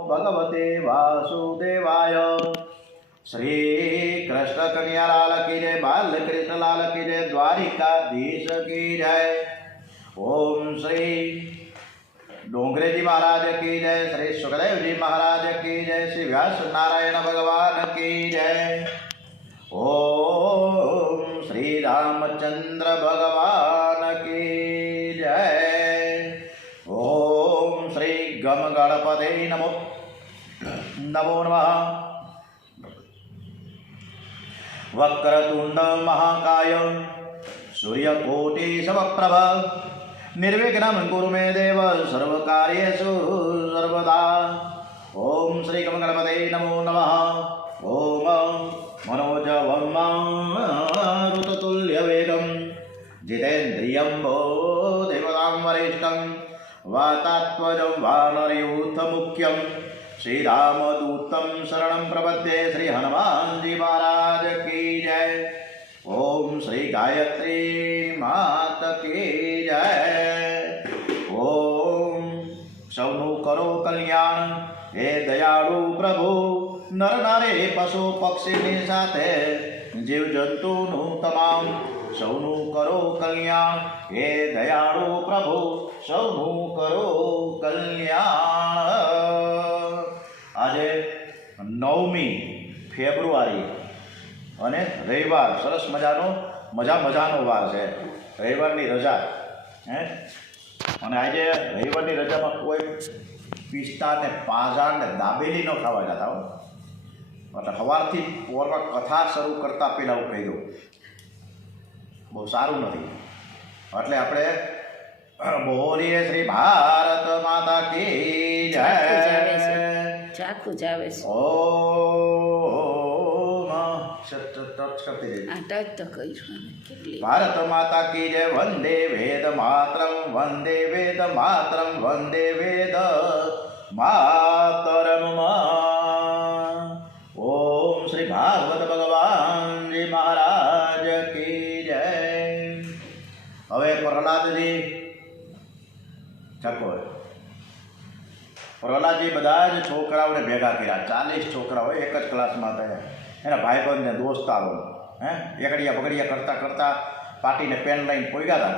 भगवते वासुदेवाय। श्री कृष्ण कन्हैया लाल की जय, बाल कृष्ण लाल की जय, द्वारिकाधीश की जय। ओम श्री डोंगरे जी महाराज की जय, श्री सुखदेव जी महाराज की जय, श्री व्यास नारायण भगवान की जय। ओम श्री रामचंद्र भगवान की जय। ओम श्री गम गणपते नमो नमो नमः। वक्रतुंड महाकाय सूर्यकोटि समप्रभ निर्विघ्नं कुरु मे देव सर्वकार्येषु सर्वदा। ओम श्री गम गणपते नमो नमः। ओम मनोजवं मारुततुल्यवेगं जितेन्द्रियं देवतां वरिष्ठं वातात्मजं वानरयूथमुख्यं श्रीरामदूतं शरणं प्रपद्ये। श्री हनुमान जी महाराज की जय। ओम श्री गायत्री मात की जय। ओम सौनु करो कल्याण हे दयाळु प्रभु, नर नारे पशु पक्षीनी साथे जीव जंતુનું તમામ સૌનું કરો કલ્યાણ હે દયાળુ પ્રભુ, સૌનું કરો કલ્યાણ। આજે 9મી ફેબ્રુઆરી અને રવિવાર, સરસ મજાનો વાર છે, રવિવારની રજા હે। અને આજે રવિવારની રજામાં કોઈ પિસ્તા ને પાઝા ને દાબેલી ન ખાવા જતા હો। એટલે સવારથી પોરમાં કથા શરૂ કરતાં પહેલાં હું કહી દઉં, બહુ સારું નથી। એટલે આપણે બોલીએ શ્રી ભારત માતા કી જય। ચાખું જ આવે છે। ઓમ ટચ કરતી જઈએ। આ ટચ તો કહીશું કેટલી। ભારત માતા કી જય। વંદે વેદ માતરમ, વંદે વેદ માતરમ, વંદે વેદ માતરમ। ओम श्री भागवत भगवान जी महाराज की जय। હવે પ્રહલાદજી ચકો, પ્રહલાદજી બધા જ છોકરાઓને ભેગા કર્યા, 40 છોકરાઓ એક જ ક્લાસમાં હતા, એના ભાઈબંધને દોસ્તારો હે એકડિયા બગડિયા કરતાં કરતાં પાટીને પેન લઈને પોગ્યા હતા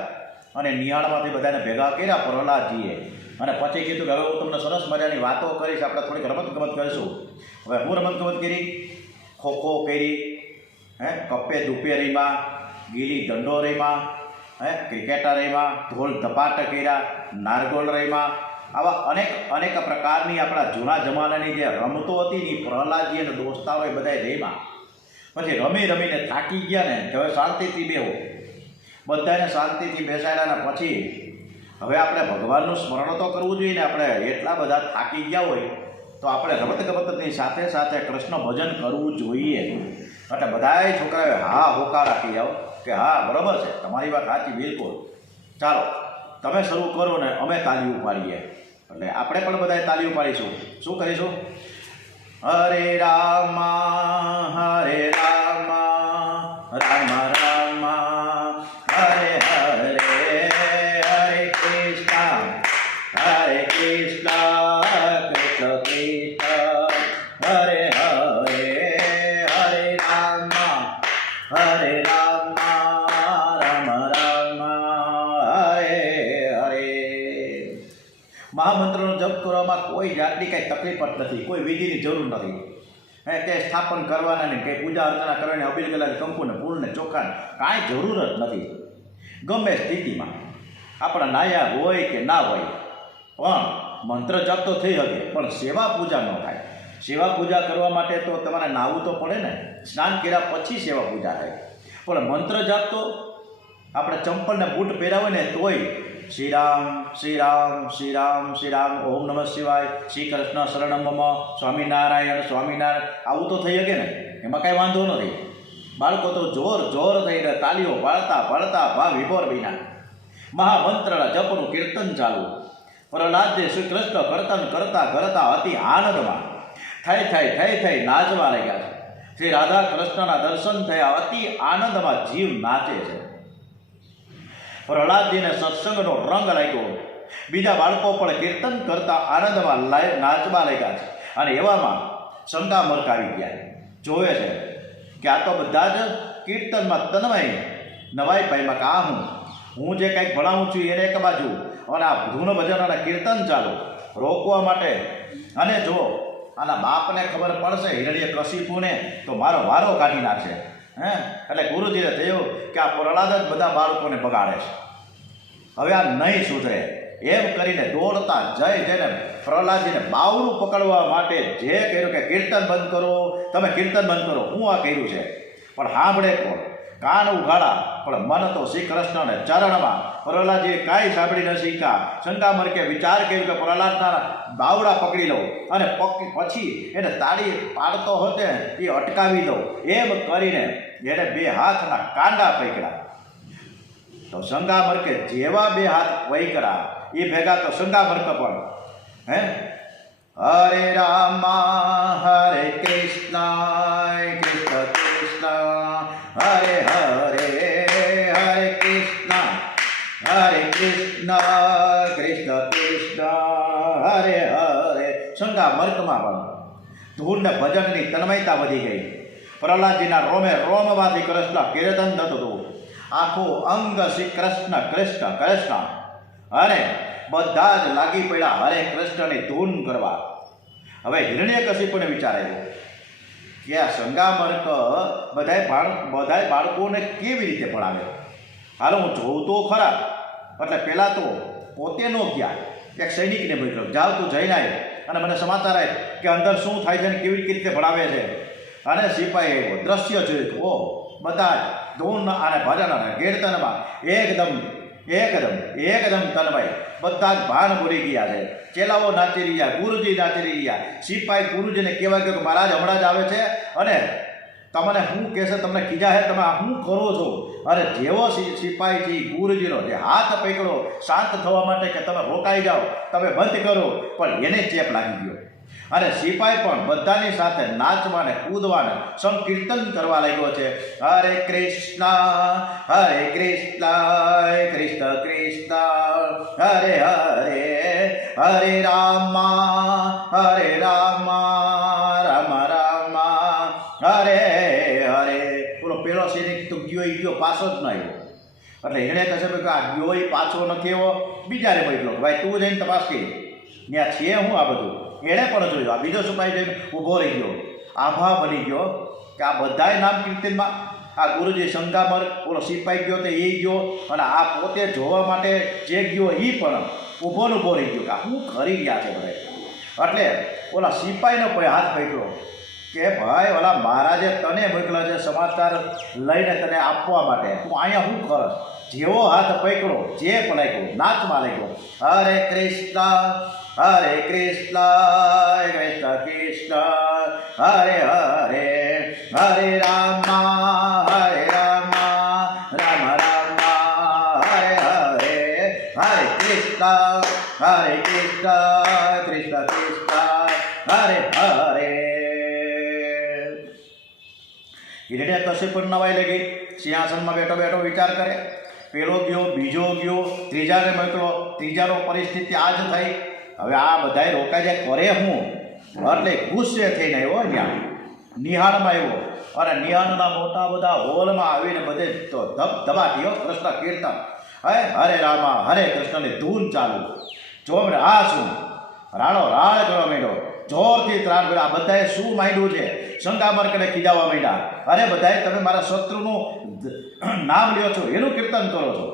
અને નિહાળમાંથી બધાને ભેગા કર્યા પ્રહલાદજીએ। અને પછી કીધું કે હવે હું તમને સરસ મજાની વાતો કરીશ, આપણે થોડીક રમતગમત કરીશું। હવે હું રમતગમત કરી, ખોખો કરી હે, કપ્પે દુપે રમ્યા, ગીલી દંડો રમ્યા હે, ક્રિકેટ રમ્યા, ઢોલ ધપાટ કર્યા, નારગોલ રમ્યા। આવા અનેક પ્રકારની આપણા જૂના જમાનાની જે રમતો હતી ને પ્રહલાદજી અને દોસ્તારોએ બધાએ રમ્યા। પછી રમીને થાકી ગયા ને કે હવે શાંતિથી બેહો, બધાને શાંતિથી બેસાડ્યા। પછી હવે આપણે ભગવાનનું સ્મરણ તો કરવું જોઈએ ને, આપણે એટલા બધા થાકી ગયા હોય તો આપણે રમતગમતની સાથે સાથે કૃષ્ણ ભજન કરવું જોઈએ। એટલે બધાય છોકરાઓએ હા હોકાર આપી જાઓ કે હા બરાબર છે, તમારી વાત સાચી, બિલકુલ, ચાલો તમે શરૂ કરો ને અમે તાળી ઉપાડીએ। એટલે આપણે પણ બધાએ તાળી ઉપાડીશું। શું કરીશું? હરે રામ હરે રામ રામ રામ હરે હરે, હરે કૃષ્ણ કૃષ્ણ કૃષ્ણ હરે હરે, હરે રામ રામ રામ હરે હરે। મહામંત્રનો જપ કરવામાં કોઈ જાતની કાંઈ તકલીફ જ નથી, કોઈ વિધિની જરૂર નથી હે, કે સ્થાપન કરવાના ને કે પૂજા અર્ચના કરવાની, અબીલ ગુલાલ કંકુને ફૂલને ચોખાને કાંઈ જરૂર જ નથી। ગમે સ્થિતિમાં આપણા નાયા હોય કે ના હોય પણ મંત્ર જપ તો થઈ શકે, પણ સેવા પૂજા ન થાય। સેવા પૂજા કરવા માટે તો તમારે નાહવું તો પડે ને, સ્નાન કર્યા પછી સેવા પૂજા થાય। પણ મંત્ર જપ તો આપણે ચંપલને બૂટ પહેર્યા હોય ને તોય શ્રી રામ શ્રી રામ શ્રી રામ શ્રી રામ, ઓમ નમઃ શિવાય, શ્રી કૃષ્ણ શરણમ મમ, સ્વામિનારાયણ સ્વામિનારાયણ, આવું તો થઈ શકે ને, એમાં કાંઈ વાંધો નથી। બાળકો તો જોર થઈને તાલીઓ પાડતા ભાવ વિભોર બન્યા। મહામંત્રના જપનું કીર્તન ચાલુ। પ્રહલાદજી શ્રી કૃષ્ણ કર્તન કરતા અતિ આનંદમાં થઈ નાચવા લાગ્યા છે। શ્રી રાધા કૃષ્ણના દર્શન થયા, અતિ આનંદમાં જીવ નાચે છે। પ્રહલાદજીને સત્સંગનો રંગ લાગ્યો। બીજા બાળકો પણ કીર્તન કરતા આનંદમાં નાચવા લાગ્યા છે. અને એવામાં શંકા મરકાવી ગયા, જોવે છે કે આ તો બધા જ કીર્તનમાં તન્મય નવાઈ પાઈમાં કે આ હું જે કંઈક ભણાવું છું એને એક બાજુ અને આ ધૂન ભજન અને કીર્તન ચાલુ રોકવા માટે. અને જો આના બાપને ખબર પડશે હિરણ્યકશિપુને તો મારો વારો કાઢી નાખશે. એટલે ગુરુજીને થયું કે આ પ્રહલાદ જ બધા બાળકોને બગાડે છે, હવે આ નહીં સુધરે. એમ કરીને દોડતા જઈને પ્રહલાદજીને બાવડું પકડવા માટે જે કર્યું કે કીર્તન બંધ કરો, તમે કીર્તન બંધ કરો, હું આ કર્યું છે. પણ સાંભળે કોણ? કાન ઉઘાડા પણ મન તો શ્રી કૃષ્ણને ચરણમાં. પ્રહલાદજીએ કાંઈ સાંભળી ન શીખ્યા. શંકામર્કે વિચાર કર્યો કે પ્રહલાદના બાવડા પકડી લઉં અને પછી એને તાળી પાડતો હોતે એ અટકાવી દઉં. એમ કરીને એને બે હાથના કાંડા પકડ્યા. તો શંકામર્કે જેવા બે હાથ પકડ્યા એ ભેગા તો શંકામર્ક પણ હરે રામા હરે કૃષ્ણ કૃષ્ણ કૃષ્ણ હરે હરે હરે કૃષ્ણ હરે કૃષ્ણ કૃષ્ણ કૃષ્ણ હરે હરે. શંકામર્કમાં પણ ધૂન ને ભજનની તન્મયતા વધી ગઈ. પ્રહલાદજીના રોમે રોમમાંથી કૃષ્ણ કીર્તન થતું હતું. આખું અંગ શ્રી કૃષ્ણ કૃષ્ણ કૃષ્ણ. અને બધા જ લાગી પડ્યા હરે કૃષ્ણની ધૂન કરવા. હવે હિરણ્યકશિપુને વિચાર આવ્યો કે આ શંકામર્ક બધાય બાળકોને કેવી રીતે ભણાવે. હાલો હું જોઉં તો ખરા. એટલે પહેલાં તો પોતે ન ગયા, એક સૈનિકને મોકલ્યો, જાઓ તું જઈને આવ્યો અને મને સમાચાર આવ્યો કે અંદર શું થાય છે અને કેવી રીતે ભણાવે છે. અને સિપાહી આવ્યો, દ્રશ્ય જોયું. ઓ બધા જ ધૂન અને ભજન અને કીર્તનમાં એકદમ તન્મય. બધા જ ભાન ભૂલી ગયા છે. ચેલાઓ નાચી રહ્યા, ગુરુજી નાચી રહ્યા. સિપાહી ગુરુજીને કહેવા ગયો કે મહારાજ હમણાં જ આવે છે અને તમને શું કહેશે, તમને કીધા છે, તમે આ શું કરો છો. અને જેવો સિપાહીજી ગુરુજીનો જે હાથ પકડો શાંત થવા માટે કે તમે રોકાઈ જાઓ, તમે બંધ કરો, પણ એને ચેપ લાગી ગયો. અને સિપાહી પણ બધાની સાથે નાચવાને કૂદવાને સંકીર્તન કરવા લાગ્યો છે. હરે કૃષ્ણ કૃષ્ણ કૃષ્ણ હરે હરે હરે રામ રામ રામ હરે હરે. પેલો પેલો સૈનિક તો ગયો પાછો જ ન આવ્યો. એટલે એણે કહેશે કે આ ગયો પાછો નથી આવ્યો. બીજાને મોકલો, ભાઈ તું જઈને તપાસ કરી ત્યાં છે હું આ બધું. એણે પણ જોયું. આ બીજો સિપાહી જઈને ઊભો રહી ગયો, આભા બની ગયો કે આ બધાય નામ કીર્તનમાં. આ ગુરુજી શંકામર્ક ઓલો સિપાહી ગયો તો એ ગયો અને આ પોતે જોવા માટે જે ગયો એ પણ ઊભો રહી ગયો કે આ શું કરી ગયા છે બધા. એટલે ઓલા સિપાહીનો કોઈ હાથ પકડ્યો કે ભાઈ ઓલા મહારાજે તને મોકલા છે સમાચાર લઈને તને આપવા માટે, તું અહીંયા શું કરસ. જેવો હાથ પકડો જે પણ લાગ્યો નાચમાં લાગ્યો. હરે કૃષ્ણ કૃષ્ણ કૃષ્ણ હરે હરે હરે રામ રામ રામ હરે હરે હરે કૃષ્ણ કૃષ્ણ કૃષ્ણ હરે હરે. હિરણ્યકશિપુ પણ નવાઈ લાગી. સિંહાસનમાં બેઠો બેઠો વિચાર કરે. પેલો ગયો, બીજો ગયો, ત્રીજાને મોકલો, ત્રીજાનો પરિસ્થિતિ આ જ થઈ. હવે આ બધાય રોકાઈ જાય કરે હું. એટલે ગુસ્સે થઈને આવ્યો ત્યાં નિહાળમાં આવ્યો અને નિહાળના મોટા બધા હોલમાં આવીને બધે તો ધબધબાટીઓ કૃષ્ણ કીર્તન હરે રામા હરે કૃષ્ણની ધૂન ચાલુ. જો મને આ શું રાણો રાણ કરવા માંડ્યો, જોરથી ત્રાણ કર્યો. આ બધાએ શું માંડ્યું છે? શંકામર્કને ખીજાવવા માંડ્યા. અરે બધાએ તમે મારા શત્રુનું નામ લ્યો છો, એનું કીર્તન કરો છો.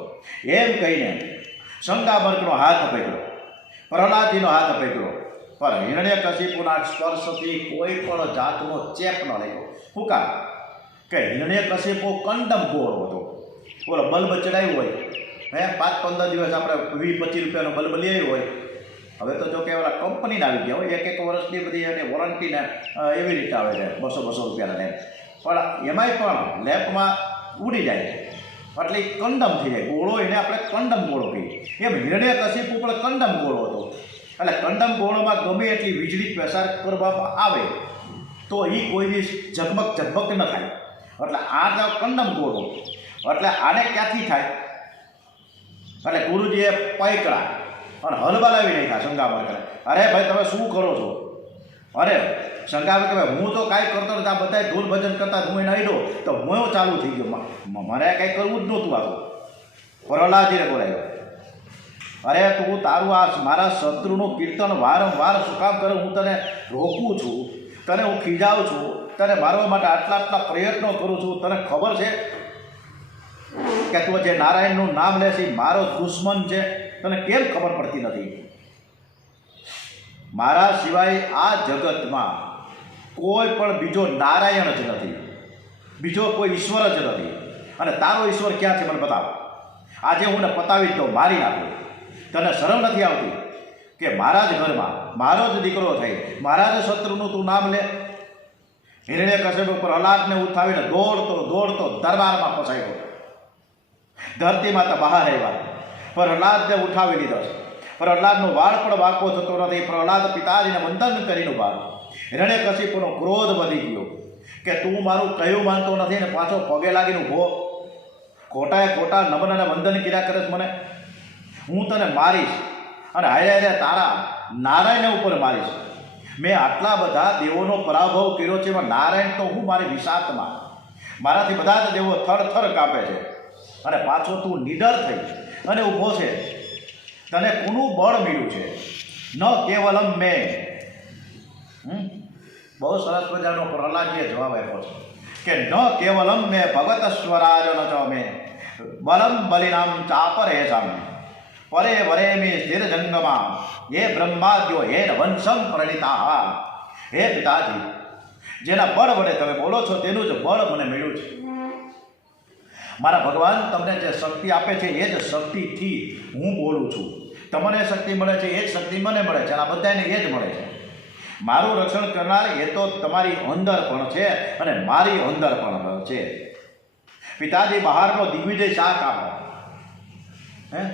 એમ કહીને શંકામર્કનો હાથ પકડ્યો, પ્રહલાદજીનો હાથ પકડ્યો. પણ હિરણ્યકશિપુના સ્પર્શથી કોઈ પણ જાતનો ચેપ ન લાગ્યો. શું કામ કે હિરણ્યકશિપુ કંડમ ગોળ હતો. બોલો બલ્બ ચડાવ્યું હોય 5-15 દિવસ આપણે 20-25 રૂપિયાનો બલ્બ લઈ આવ્યો હોય. હવે તો જો કે ઓલા કંપનીના આવી ગયા હોય, 1-1 વર્ષની બધી એને વોરંટીને એવી રીતે આવે છે 200-200 રૂપિયાના લેમ્પ. પણ એમાંય પણ લેમ્પમાં ઉડી જાય એટલે કંડમ થઈ જાય. ગોળો એને આપણે કંડમ ગોળો કહીએ. એમ હિરણ્યકશિપુ પણ કંડમ ગોળો હતો. એટલે કંડમ ગોળોમાં ગમે એટલી વીજળી પ્રસાર કરવામાં આવે તો એ કોઈ દિવસ ઝગમગ ન થાય. એટલે આ તો કંડમ ગોળો. એટલે આને ક્યાંથી થાય? એટલે ગુરુજીએ પકડા અને હલબલાવી નાખ્યા શંકાવર કરે. અરે ભાઈ તમે શું કરો છો? અરે શંકાવર કે ભાઈ હું તો કાંઈ કરતો નથી, આ બધા ધૂન ભજન કરતા હું એને અડ્યો તો હું ચાલુ થઈ ગયો, મારે કાંઈ કરવું જ નહોતું. આ તો પ્રહલાદજીને બોલાવ્યો. અરે તું તારું આ મારા શત્રુનું કીર્તન વારંવાર શું કામ કરે? હું તને રોકું છું, તને હું ખીજાવું છું, તને મારવા માટે આટલા આટલા પ્રયત્નો કરું છું. તને ખબર છે કે તું જે નારાયણનું નામ લે છે એ મારો દુશ્મન છે? તને કેમ ખબર પડતી નથી? મારા સિવાય આ જગતમાં કોઈ પણ બીજો નારાયણ જ નથી, બીજો કોઈ ઈશ્વર જ નથી. અને તારો ઈશ્વર ક્યાં છે મને બતાવ. આજે હું ને પતાવી જ દઉં, મારી નાખું. તને શરમ નથી આવતી કે મારા જ ઘરમાં મારો જ દીકરો થઈ મારા જ શત્રુનું તું નામ લે? હિરણ્યકશ્યપ પ્રહલાદને ઉઠાવીને દોડતો દોડતો દરબારમાં પહોંચાયો. ધરતીમાં તો બહાર આવ્યા, પ્રહલાદને ઉઠાવી લીધો. પ્રહલાદનો વાળ પણ વાંકો થતો નથી. પ્રહલાદ પિતાજીને વંદન કરીને ઉભા. હિરણ્યકશ્યપનો ક્રોધ વધી ગયો કે તું મારું કહ્યું માનતો નથી ને પાછો પગે લાગીને ઊભો. ખોટાએ ખોટા નમન અને વંદન કર્યા કરે મને. હું તને મારીશ અને હારે હારે તારા નારાયણ ઉપર મારીશ. મેં આટલા બધા દેવોનો પરાભવ કર્યો છે, એમાં નારાયણ તો હું મારી વિષાતમાં. મારાથી બધા જ દેવો થર થર કાપે છે અને પાછો તું નિડર થઈ અને ઊભો છે. તને કોનું બળ મળ્યું છે? ન કેવલમ મેં. બહુ સરસ મજાનો પ્રહલાદજીએ જવાબ આપ્યો છે કે ન કેવલમ મેં ભગત સ્વરાજ ન ચો મેં બલમ બલિનામ ચાપરે સામે પરે વરે મે સ્થિર જંગમાં એ બ્રહ્માદ્યો હે વંશમ પ્રણિતા. હે પિતાજી, જેના બળ વડે તમે બોલો છો તેનું જ બળ મને મળ્યું છે. મારા ભગવાન તમને જે શક્તિ આપે છે એ જ શક્તિથી હું બોલું છું. તમને શક્તિ મળે છે એ જ શક્તિ મને મળે છે, અને આ બધાને એ જ મળે છે. મારું રક્ષણ કરનાર એ તો તમારી અંદર પણ છે અને મારી અંદર પણ છે. પિતાજી, બહારનો દિગ્વિજય શા કામ?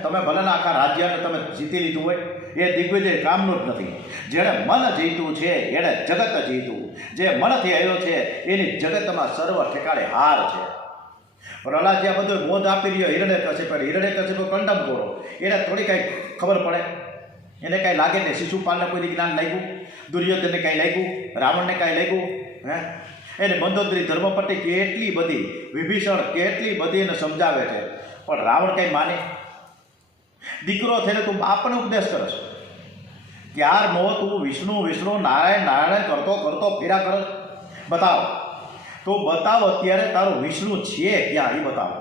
તમે ભલે આખા રાજ્યને તમે જીતી લીધું હોય, એ દિગ્વિજય કામનું જ નથી. જેણે મન જીત્યું છે એણે જગત જીત્યું. જે મનથી આવ્યો છે એની જગતમાં સર્વ ઠેકાળે હાર છે. પ્રહલાદજી આ બધું મોજ આપી રહ્યો હિરણ્યકશ્યપ. હિરણ્યકશ્યપ કંડમ કરો, એને થોડી કાંઈ ખબર પડે? એને કાંઈ લાગે ને? શિશુપાલને કોઈ જ્ઞાન લાગ્યું? દુર્યોધનને કાંઈ લાગ્યું? રાવણને કાંઈ લાગ્યું? એને મંદોદરી ધર્મપતિ કેટલી બધી, વિભીષણ કેટલી બધી એને સમજાવે છે, પણ રાવણ કંઈ માને? દીકરો થઈને તું બાપને ઉપદેશ કરે છે. ક્યારનો તું વિષ્ણુ વિષ્ણુ નારાયણ નારાયણ કરતો કરતો ફેરા કરે? બતાવો તો બતાવ. અત્યારે તારો વિષ્ણુ છે ક્યાં? એ બતાવો.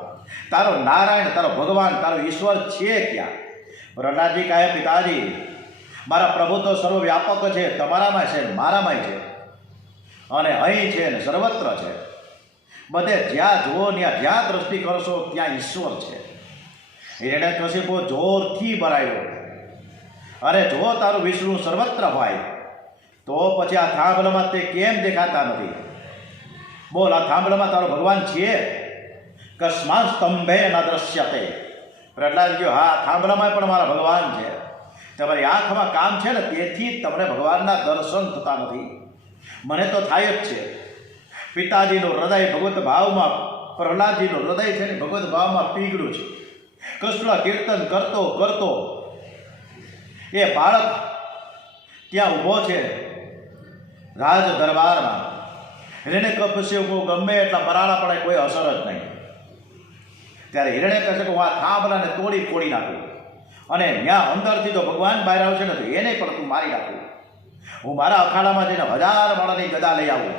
તારો નારાયણ, તારો ભગવાન, તારો ઈશ્વર છે ક્યાં? પ્રહલાદજી કહે, પિતાજી, મારા પ્રભુ તો સર્વવ્યાપક છે. તમારામાં છે, મારામાં છે, અને અહીં છે ને સર્વત્ર છે. બધે જ્યાં જુઓ ત્યાં જ્યાં દ્રષ્ટિ કરશો ત્યાં ઈશ્વર છે. હિરણ્યકશ્યપો જોરથી ભરાયો. અરે જો તારું વિષ્ણુ સર્વત્ર હોય તો પછી આ થાંભલામાં તે કેમ દેખાતા નથી? બોલ, આ થાંભલામાં તારો ભગવાન છે? કસ્માત સ્તંભે ન દ્રશ્યતે. પ્રહલાદ કહ્યું, હા, થાંભલામાં પણ મારા ભગવાન છે. તમારી આંખમાં કામ છે ને તેથી તમને ભગવાનના દર્શન થતા નથી. મને તો થાય જ છે. પિતાજીનું હૃદય ભગવત ભાવમાં, પ્રહલાદજીનું હૃદય છે ને ભગવત ભાવમાં પીગળ્યું છે. કૃષ્ણ કીર્તન કરતો કરતો એ બાળક ત્યાં ઊભો છે રાજ દરબારમાં. હિરણ્યકશ્યપ ગમે એટલા બરાડા પડે કોઈ અસર જ નહીં. ત્યારે હિરણ્યકશ્યપ આ થાંભલાને તોડી ફોડી નાખું અને ત્યાં અંદરથી તો ભગવાન બહાર આવશે નથી એને પણ તું મારી નાખું. હું મારા અખાડામાં જઈને 1000 માળાની ગદા લઈ આવું.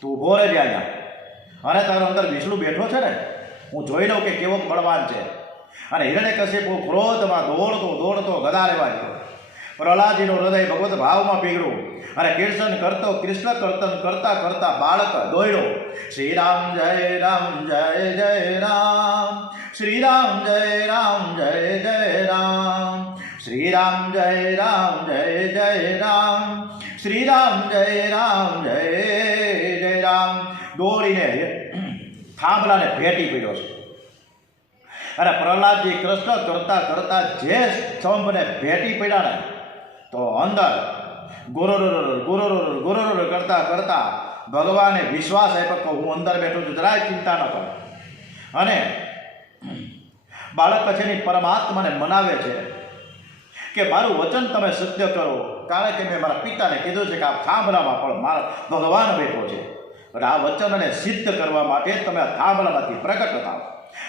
તું ઊભો રહેજે અહીંયા, અને તારો અંદર વિષ્ણુ બેઠો છે ને, હું જોઈ લઉં કે કેવો બળવાન છે. અને હિરણ્યકશ્યપ ક્રોધમાં દોડતો દોડતો ગદા લેવા ગયો. પ્રહલાદજીનું હૃદય ભગવત ભાવમાં પીગળ્યું અને કીર્તન કરતો કૃષ્ણ કીર્તન કરતા કરતા બાળક દોડ્યો. શ્રી રામ જય રામ જય જય રામ, શ્રી રામ જય રામ જય જય રામ, શ્રી રામ જય રામ જય જય રામ, શ્રી રામ જય રામ જય જય રામ. દોડીને થાંભલાને ભેટી પડ્યો છે. અને પ્રહલાદજી કૃષ્ણ કરતા કરતા જે સ્તંભને ભેટી પડ્યા ને તો અંદર ગુરુર ગુરુર ગુરુર કરતા કરતા ભગવાને વિશ્વાસ આપ્યો કે હું અંદર બેઠો છું, જરાય ચિંતા ન કરો. અને બાળક પછીની પરમાત્માને મનાવે છે કે મારું વચન તમે સત્ય કરો, કારણ કે મેં મારા પિતાને કીધું છે કે આ થાંભલામાં પણ મારો ભગવાન બેઠો છે. અને આ વચનને સિદ્ધ કરવા માટે તમે આ થાંભલામાંથી પ્રગટ થાવ.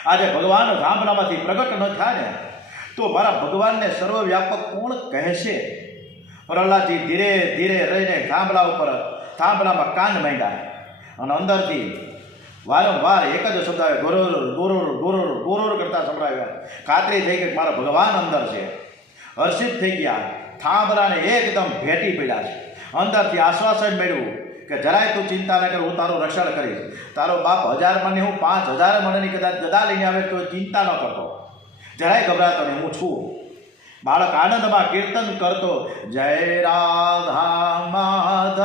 આજે ભગવાન થાંભલામાંથી પ્રગટ ન થાય ને તો મારા ભગવાનને સર્વવ્યાપક કોણ કહેશે? પ્રહલાદજી ધીરે ધીરે રહીને થાંભલામાં કાન માંડ્યા અને અંદરથી વારંવાર એક જ શબ્દ આવે, ગુરુર ગુરુર ગુરુર ગુરુર કરતા સંભળાવ્યા. ખાતરી થઈ ગઈ કે મારા ભગવાન અંદર છે. હર્ષિત થઈ ગયા, થાંભલાને એકદમ ભેટી પડ્યા છે. અંદરથી આશ્વાસન મળ્યું કે જરાય તું ચિંતા ન કર, હું તારું રક્ષણ કરીશ. તારો બાપ 1000 મણની, હું 5000 મણની કદાચ ગદા લઈને આવે તો ચિંતા ન કરતો, જરાય ગભરાતો નહીં, હું છું. બાળક આનંદમાં કીર્તન કરતો, જય રાધા માધવ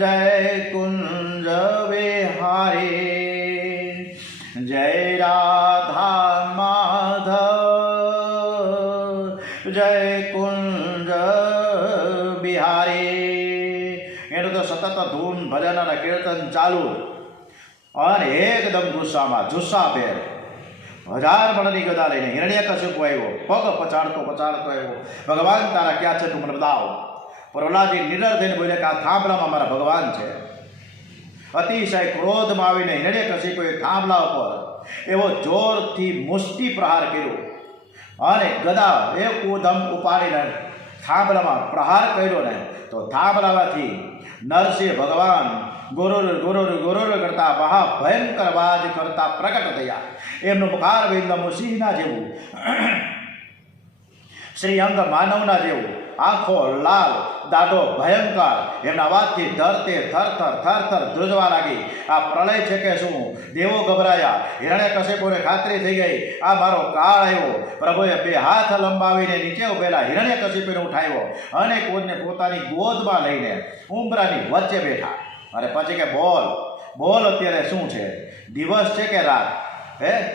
જય કુંજ વિહારી, જય રાધા માધવ જય કુંજ બિહારી. એનું તો સતત ધૂન ભજન અને કીર્તન ચાલુ. અને એકદમ ગુસ્સામાં જુસ્સાભેર 1000 મણની ગદા લઈને હિરણ્યકશિપુ આવ્યો, પગ પછાડતો આવ્યો. ભગવાન તારા ક્યાં છે, તું મને બતાવ. પ્રહલાદજી નિડર થઈને બોલ્યા કે આ થાંભલામાં મારા ભગવાન છે. અતિશય ક્રોધમાં આવીને હિરણ્યકશિપુએ થાંભલા ઉપર એવો જોરથી મુષ્ટિ પ્રહાર કર્યો અને ગદા એકદમ ઉપાડીને થાંભલામાં પ્રહાર કર્યો ને તો થાંભલામાંથી નરસિંહ ભગવાન ગુરુર ગુરુર ગુરુર કરતા મહાભયંકર અવાજ કરતા પ્રગટ થયા. એમનું મુખારવિંદ સિંહના જેવું, શ્રીઅંગ માનવના જેવું, આંખો લાલ, દાઢો ભયંકર. એમના અવાજથી ધરતે થરથર ધ્રુજવા લાગી. આ પ્રલય છે કે શું? દેવો ગભરાયા. હિરણ્યકશિપુને ખાતરી થઈ ગઈ આ મારો કાળ આવ્યો. પ્રભુએ 2 હાથ લંબાવીને નીચે ઉભેલા હિરણ્યકશિપુને ઉઠાવ્યો અને કોઈને પોતાની ગોદમાં લઈને ઉંબરાની વચ્ચે બેઠા. અને પછી કે બોલ અત્યારે શું છે? દિવસ છે કે રાત?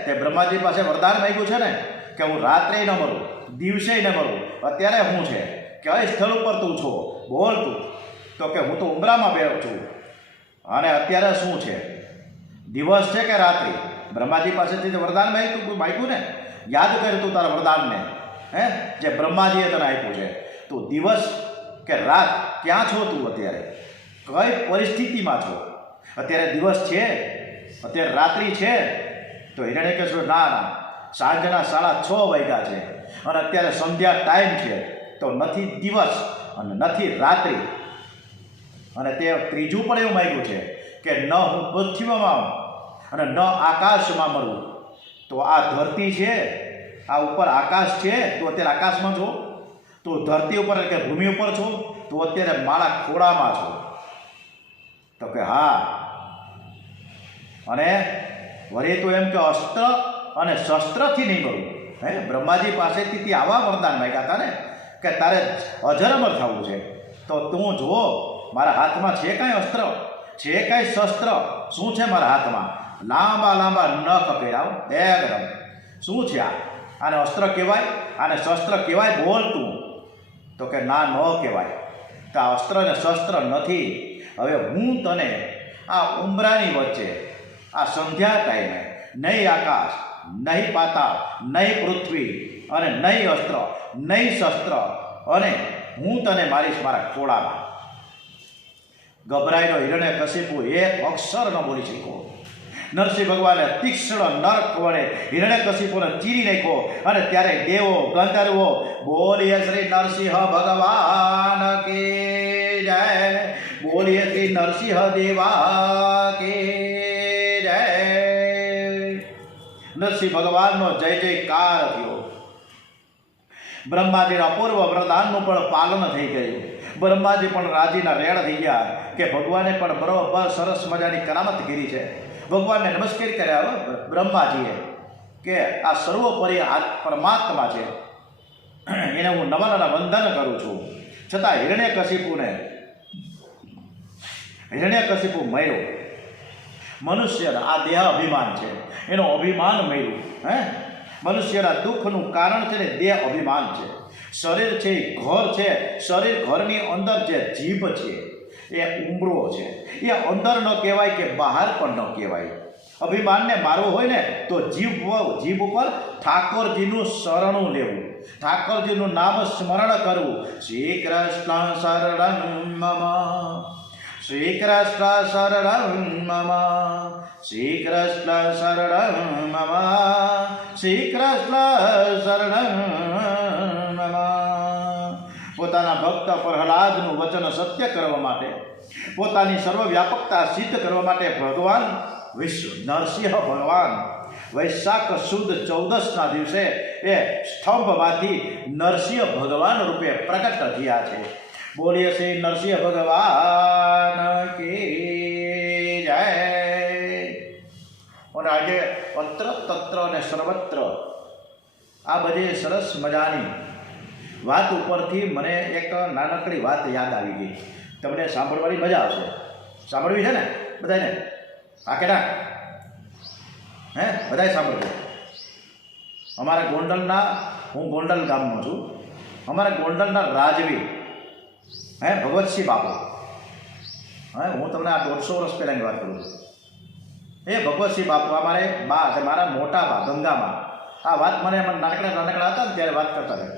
તે બ્રહ્માજી પાસે વરદાન માંગ્યું છે ને કે હું રાત્રે ન મરું, દિવસે ન મરું. અત્યારે શું છે? કઈ સ્થળ ઉપર તું છો? બોલ તું. તો કે હું તો ઉંબરામાં બેઠો છું. અને અત્યારે શું છે? દિવસ છે કે રાત્રિ? બ્રહ્માજી પાસેથી વરદાન માંગ્યું ને, યાદ કર તું તારા વરદાનને, જે બ્રહ્માજીએ તને આપ્યું છે. તું દિવસ કે રાત ક્યાં છો તું? અત્યારે કઈ પરિસ્થિતિમાં છો? અત્યારે દિવસ છે? અત્યારે રાત્રિ છે? તો હિરણ્યકશિપુ ના, સાંજના 6:30 વાગ્યા છે અને અત્યારે સંધ્યા ટાઈમ છે. તો નથી દિવસ અને નથી રાત્રિ. અને તે ત્રીજું પણ એવું માંગ્યું છે કે ન હું પૃથ્વીમાં અને ન આકાશમાં મરું. તો આ ધરતી છે, આ ઉપર આકાશ છે, તો અત્યારે આકાશમાં છો? તો ધરતી ઉપર કે ભૂમિ ઉપર છો? તો અત્યારે મારા ખોળામાં છો? તો કે હા. અને વળી તો એમ કે અસ્ત્ર અને શસ્ત્રથી નહીં મરું. બ્રહ્માજી પાસેથી આવા વરદાન માંગ્યા હતા ને કે તારે અજરમર થવું છે. તો તું જુઓ મારા હાથમાં છે કાંઈ અસ્ત્ર, છે કાંઈ શસ્ત્ર? શું છે મારા હાથમાં? લાંબા નખ પહેરાવ એકદમ. શું છે આ? આને અસ્ત્ર કહેવાય? આને શસ્ત્ર કહેવાય? બોલ તું. તો કે ના, ન કહેવાય. તો આ અસ્ત્ર ને શસ્ત્ર નથી. હવે હું તને આ ઉંબરાની વચ્ચે આ સંધ્યા ટાઈમે નહીં આકાશ, નહીં પાતાળ, નહીં પૃથ્વી અને નહીં અસ્ત્ર, નહીં શસ્ત્ર, અને હું તને મારીશ મારા ખોળામાં. ગભરાયેલો હિરણ્યકશિપુ એક અક્ષર ન બોલી શક્યો. નરસિંહ ભગવાને તીક્ષ્ણ નર્ક વડે હિરણ્યકશિપુને ચીરી નાખ્યો. અને ત્યારે દેવો ગંધર્વો બોલીએ શ્રી નરસિંહ ભગવાન કી જય, બોલીએ શ્રી નરસિંહ દેવા કી જય. નરસિંહ ભગવાનનો જય જયકાર થયો. બ્રહ્માજીના પૂર્વ વરદાનનું પણ પાલન થઈ ગયું. બ્રહ્માજી પણ રાજીના રેડ થઈ ગયા કે ભગવાને પણ બરોબર સરસ મજાની કરામત કરી છે. ભગવાનને નમસ્કાર કર્યા બ્રહ્માજીએ કે આ સર્વોપરી પરમાત્મા છે, એને હું નમન અને વંદન કરું છું. છતાં હિરણ્યકશિપુ મર્યો. મનુષ્યના આ દેહ અભિમાન છે, એનો અભિમાન મર્યું. મનુષ્યના દુઃખનું કારણ છે ને દેહ અભિમાન છે. શરીર છે એ ઘર છે. શરીર ઘરની અંદર જે જીભ છે એ ઉંબરો છે. એ અંદર ન કહેવાય કે બહાર પણ ન કહેવાય. અભિમાનને મારવું હોય ને તો જીભ ઉપર ઠાકોરજીનું શરણું લેવું. ઠાકોરજીનું નામ સ્મરણ કરવું. શ્રી કૃષ્ણ શરણં મમ, શ્રી કૃષ્ણ શરણં મમ, શ્રી કૃષ્ણ શરણં મમ, શ્રી કૃષ્ણ શરણં મમ. પોતાના ભક્ત પ્રહલાદનું વચન સત્ય કરવા માટે, પોતાની સર્વવ્યાપકતા સિદ્ધ કરવા માટે ભગવાન નરસિંહ ભગવાન વૈશાખ સુદ 14ના દિવસે એ સ્તંભમાંથી નરસિંહ ભગવાન રૂપે પ્રગટ થયા છે. બોલીએ શ્રી નરસિંહ ભગવાન કી જય. અને આજે અત્ર તત્ર અને સર્વત્ર આ બધી સરસ મજાની વાત ઉપરથી મને એક નાનકડી વાત યાદ આવી ગઈ. તમને સાંભળવાની મજા આવશે. સાંભળવી છે ને બધાને? હા કે ના? હે બધાએ સાંભળજો. અમારા ગોંડલના, હું ગોંડલ ગામનો છું, અમારા ગોંડલના રાજવી ભગવતસિંહ બાપુ, હું તમને આ 150 વર્ષ પહેલાંની વાત કરું છું. એ ભગવતસિંહ બાપુ અમારે બા છે, મારા મોટા બા ગંગામાં. આ વાત મને નાનકડા હતા ને ત્યારે વાત કરતા હતા.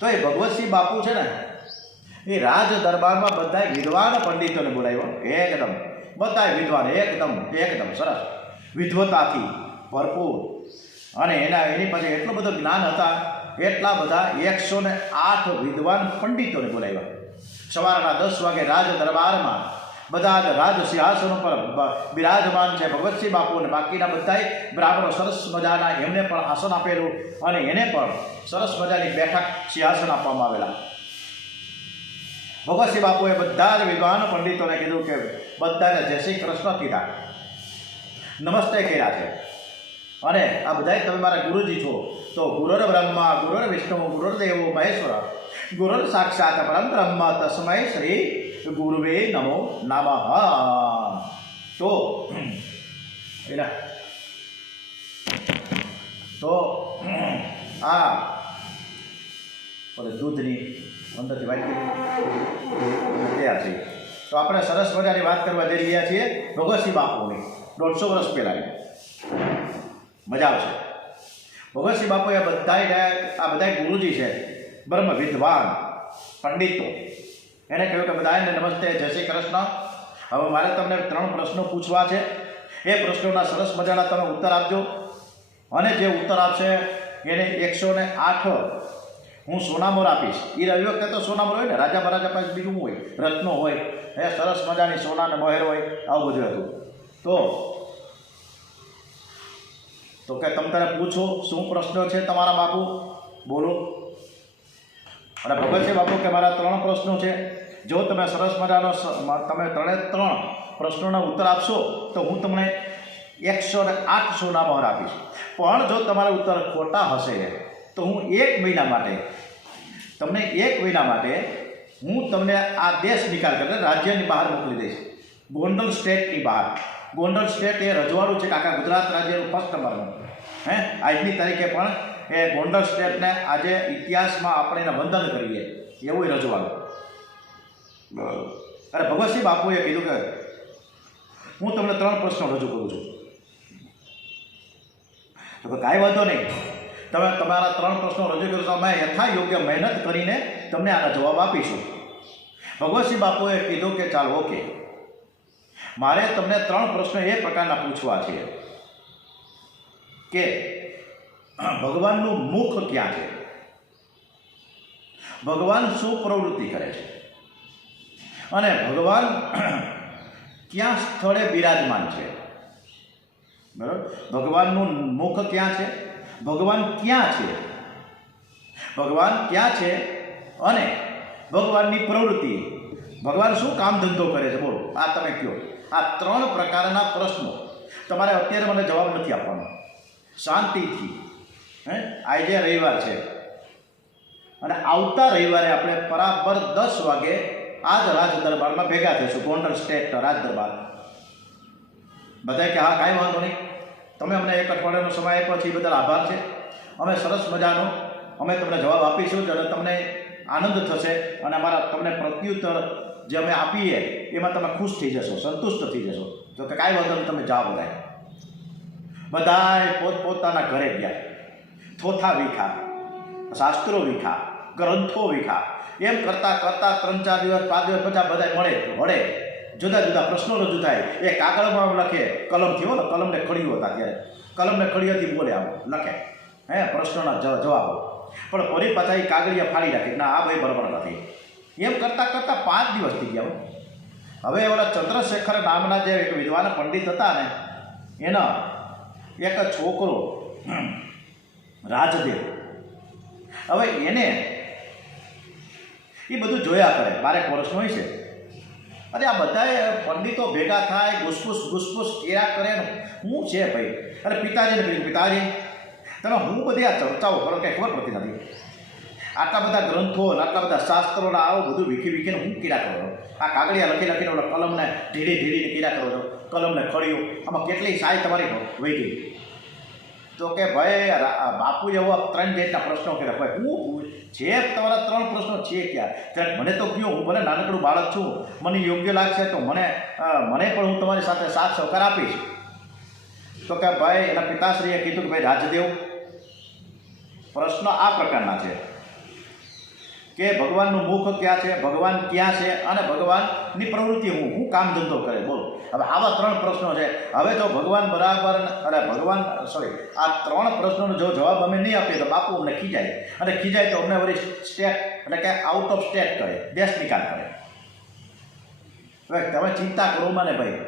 તો એ ભગવતસિંહ બાપુ છે ને, એ રાજ દરબારમાં બધા વિદ્વાન પંડિતોને બોલાવ્યો. એકદમ બધા વિદ્વાન, એકદમ સરસ વિદ્વતાથી ભરપૂર. અને એની પાસે એટલું બધું જ્ઞાન હતા, એટલા બધા 108 વિદ્વાન પંડિતોને બોલાવ્યા. સવારના 10 વાગે રાજ દરબારમાં બધા જ રાજ સિંહાસનો પર બિરાજમાન છે ભગવતસિંહ બાપુ, અને બાકીના બધાય બ્રાહ્મણો સરસ મજાના એમને પણ આસન આપેલું, અને એને પણ સરસ મજાની બેઠક સિંહાસન આપવામાં આવેલા. ભગવતસિંહ બાપુએ બધા જ વિદ્વાન પંડિતોને કીધું કે બધાને જય શ્રી કૃષ્ણ કીધા, નમસ્તે કર્યા છે. અને આ બધા તમે મારા ગુરુજી છો, તો ગુરુર બ્રહ્મા ગુરુર વિષ્ણુ ગુરુર્દેવો મહેશ્વર ગુરુર સાક્ષાત પરમ બ્રહ્મ તસ્મૈ શ્રી ગુરુવે નમો નમઃ. તો એલા તો આ દૂધની અંદરથી વાંચી તૈયાર થઈ. તો આપણે સરસ મજાની વાત કરવા જઈ રહ્યા છીએ ભગવતસિંહ બાપુની 150 વર્ષ પહેલાંની. મજા આવશે. ભગવતસિંહ બાપુ એ બધા ગુરુજી છે, બ્રહ્મ વિદ્વાન પંડિતો. એને કહ્યું કે બધાને નમસ્તે, જય શ્રી કૃષ્ણ. હવે મારે તમને 3 પ્રશ્નો પૂછવા છે. એ પ્રશ્નોના સરસ મજાના તમે ઉત્તર આપજો, અને જે ઉત્તર આપશે એને 108 હું સોનામોર આપીશ. એ રવિ વખતે તો સોનામોર હોય ને, રાજા મહારાજા પાસે બીજું હોય, રત્નો હોય, સરસ મજાની સોનાને મહેર હોય, આવું બધું હતું. તો કે તમે તારે પૂછો શું પ્રશ્નો છે તમારા બાપુ, બોલો. અને ભગવતસિંહ બાપુ કે મારા 3 પ્રશ્નો છે. જો તમે સરસ મજાનો તમે 3 પ્રશ્નોના ઉત્તર આપશો તો હું તમને 108 સોના મહોર આપીશ. પણ જો તમારા ઉત્તર ખોટા હશે તો હું 1 મહિના માટે હું તમને આ દેશ નિકાલ કરીને રાજ્યની બહાર મોકલી દઈશ, ગોંડલ સ્ટેટની બહાર. ગોંડલ સ્ટેટ એ રજવાડું છે, આખા ગુજરાત રાજ્યનું ફર્સ્ટ નંબરનું. આજની તારીખે પણ એ ગોંડલ સ્ટેટને આજે ઇતિહાસમાં આપણે એને વંદન કરીએ એવું રજવાડું. અરે ભગવતસિંહ બાપુએ કીધું કે હું તમને 3 પ્રશ્નો રજૂ કરું છું. તો કાંઈ વાંધો નહીં, તમે તમારા 3 પ્રશ્નો રજૂ કરો તો અમે યથા યોગ્ય મહેનત કરીને તમને આના જવાબ આપીશું. ભગવતસિંહ બાપુએ કીધું કે ચાલો ઓકે, મારે તમને 3 પ્રશ્નો એ પ્રકારના પૂછવા છે કે ભગવાનનું મુખ ક્યાં છે, ભગવાન શું પ્રવૃત્તિ કરે છે, અને ભગવાન ક્યાં સ્થળે બિરાજમાન છે. બરાબર? ભગવાનનું મુખ ક્યાં છે, ભગવાન ક્યાં છે, ભગવાન ક્યાં છે, અને ભગવાનની પ્રવૃત્તિ, ભગવાન શું કામ ધંધો કરે છે, બોલો. આ તમે કહો. આ 3 પ્રકારના પ્રશ્નો તમારે અત્યારે મને જવાબ નથી આપવાનો. શાંતિથી. આજે રવિવાર છે, અને આવતા રવિવારે આપણે બરાબર 10 વાગે આ જ રાજ દરબારમાં ભેગા થઈશું, ગોંડલ સ્ટેટ રાજ દરબાર. બધાએ કે હા કાંઈ વાંધો નહીં, તમે અમને 1 અઠવાડિયાનો સમય આપ્યો છે, એ બદલ આભાર છે. અમે સરસ મજાનો અમે તમને જવાબ આપીશું, અને તમને આનંદ થશે, અને અમારા તમને પ્રત્યુત્તર જે અમે આપીએ એમાં તમે ખુશ થઈ જશો, સંતુષ્ટ થઈ જશો. તો કે કાંઈ વાંધો નહીં, તમે જાઓ. બધાએ પોતપોતાના ઘરે ગયા, થોથા વીખા શાસ્ત્રો વિખા, ગ્રંથો વિખા, એમ કરતાં કરતાં 3-4 દિવસ 5 દિવસ પછી બધા મળે જુદા જુદા પ્રશ્નો રજૂ થાય. એ કાગળમાં લખે, કલમથી હો ને, કલમને ખડીઓ હતા ત્યારે, કલમને ખડીઓથી બોલે આવો લખે પ્રશ્નોના જવાબો. પણ ફરી પાછા એ કાગળિયા ફાડી રાખે, ના આ ભાઈ બરાબર નથી. એમ કરતાં કરતાં 5 દિવસ થઈ ગયા. હવે ઓલા ચંદ્રશેખર નામના જે એક વિદ્વાન પંડિત હતા ને, એના એક છોકરો રાજદેવ, હવે એને એ બધું જોયા કરે, 12 વર્ષનો હોય છે. અરે આ બધાએ પંડિતો ભેગા થાય, ઘૂસપૂસ કેરા કરે ને, હું છે ભાઈ. અરે પિતાજીને કહ્યું, પિતાજી તમે હું બધી આ ચર્ચાઓ કરો કંઈ ખબર પડતી નથી. આટલા બધા ગ્રંથો આટલા બધા શાસ્ત્રોના આવું બધું વીખીને હું કીડા કરો છો? આ કાગળિયા લખીને ઓલા કલમને ઢીલી કીડા કરો છો, કલમને ખડ્યું, આમાં કેટલી સાય તમારી વહી ગઈ. તો કે ભાઈ બાપુ એવા 3 જાતના પ્રશ્નો કર્યા. ભાઈ હું જે તમારા 3 પ્રશ્નો છે ક્યાં? ત્યારે મને તો કહ્યું, હું ભલે નાનકડું બાળક છું, મને યોગ્ય લાગશે તો મને પણ હું તમારી સાથે સાથ સહકાર આપીશ. તો કે ભાઈ એના પિતાશ્રીએ કીધું કે ભાઈ રાજદેવ, પ્રશ્ન આ પ્રકારના છે કે ભગવાનનું મુખ ક્યાં છે, ભગવાન ક્યાં છે, અને ભગવાનની પ્રવૃત્તિ હું કામ ધંધો કરે, બોલો. હવે આવા 3 પ્રશ્નો છે. હવે જો ભગવાન બરાબર આ 3 પ્રશ્નોનો જો જવાબ અમે નહીં આપીએ તો બાપુ અમને ખીજાય, અને ખીજાય તો અમને વળી સ્ટેટ એટલે કે આઉટ ઓફ સ્ટેટ કરે, દેશ નિકાલ કરે. હવે તમે ચિંતા કરો મને ભાઈ.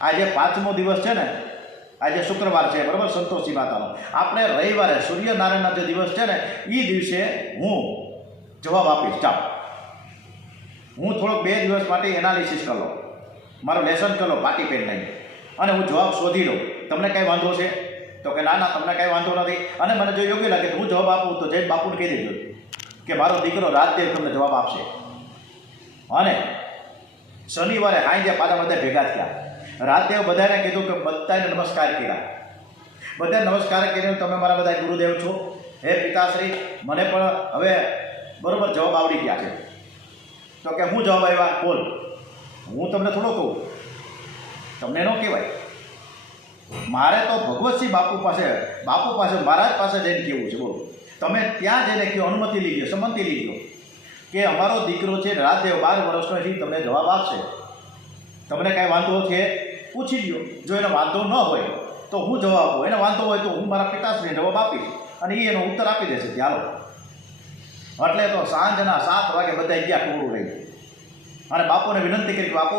આજે 5મો દિવસ છે ને, આજે શુક્રવાર છે બરાબર, સંતોષી માતાનો. આપણે રવિવારે સૂર્યનારાયણના જે દિવસ છે ને, એ દિવસે હું જવાબ આપીશ. ચાલો હું થોડોક 2 દિવસ માટે એનાલિસિસ કરી લો, મારો લેસન કરી લો પાટી પેન નહીં, અને હું જવાબ શોધી લઉં. તમને કાંઈ વાંધો છે? તો કે ના તમને કાંઈ વાંધો નથી. અને મને જો યોગ્ય લાગે તો હું જવાબ આપું તો જય બાપુને કહી દેજો કે મારો દીકરો રાજદેવ તમને જવાબ આપશે. અને શનિવારે હાંજે પાછા બધા ભેગા થયા. રાજદેવ બધાને કીધું કે બધાને નમસ્કાર કર્યા. બધા નમસ્કાર કરીને તમે મારા બધા ગુરુદેવ છો, હે પિતાશ્રી મને પણ હવે બરાબર જવાબ આવડી ગયા છે. તો કે હું જવાબ આવ્યા બોલ. હું તમને થોડો કહું, તમને ન કહેવાય. મારે તો ભગવતસિંહ બાપુ પાસે મહારાજ પાસે જઈને કહેવું છે, બોલો. તમે ત્યાં જઈને કહો, અનુમતિ લીધો, સંમતિ લીધો કે અમારો દીકરો છે રાજદેવ 12 વર્ષનો છે, તમને જવાબ આપશે. તમને કાંઈ વાંધો છે પૂછી લ્યો. જો એનો વાંધો ન હોય તો હું જવાબ આપું, એને વાંધો હોય તો હું મારા પિતાશ્રીને જવાબ આપીશ, અને એ એનો ઉત્તર આપી દેશે. ચાલો. એટલે તો સાંજના 7 વાગે બધા ગયા ટોળું લઈ, અને બાપુને વિનંતી કરી કે બાપુ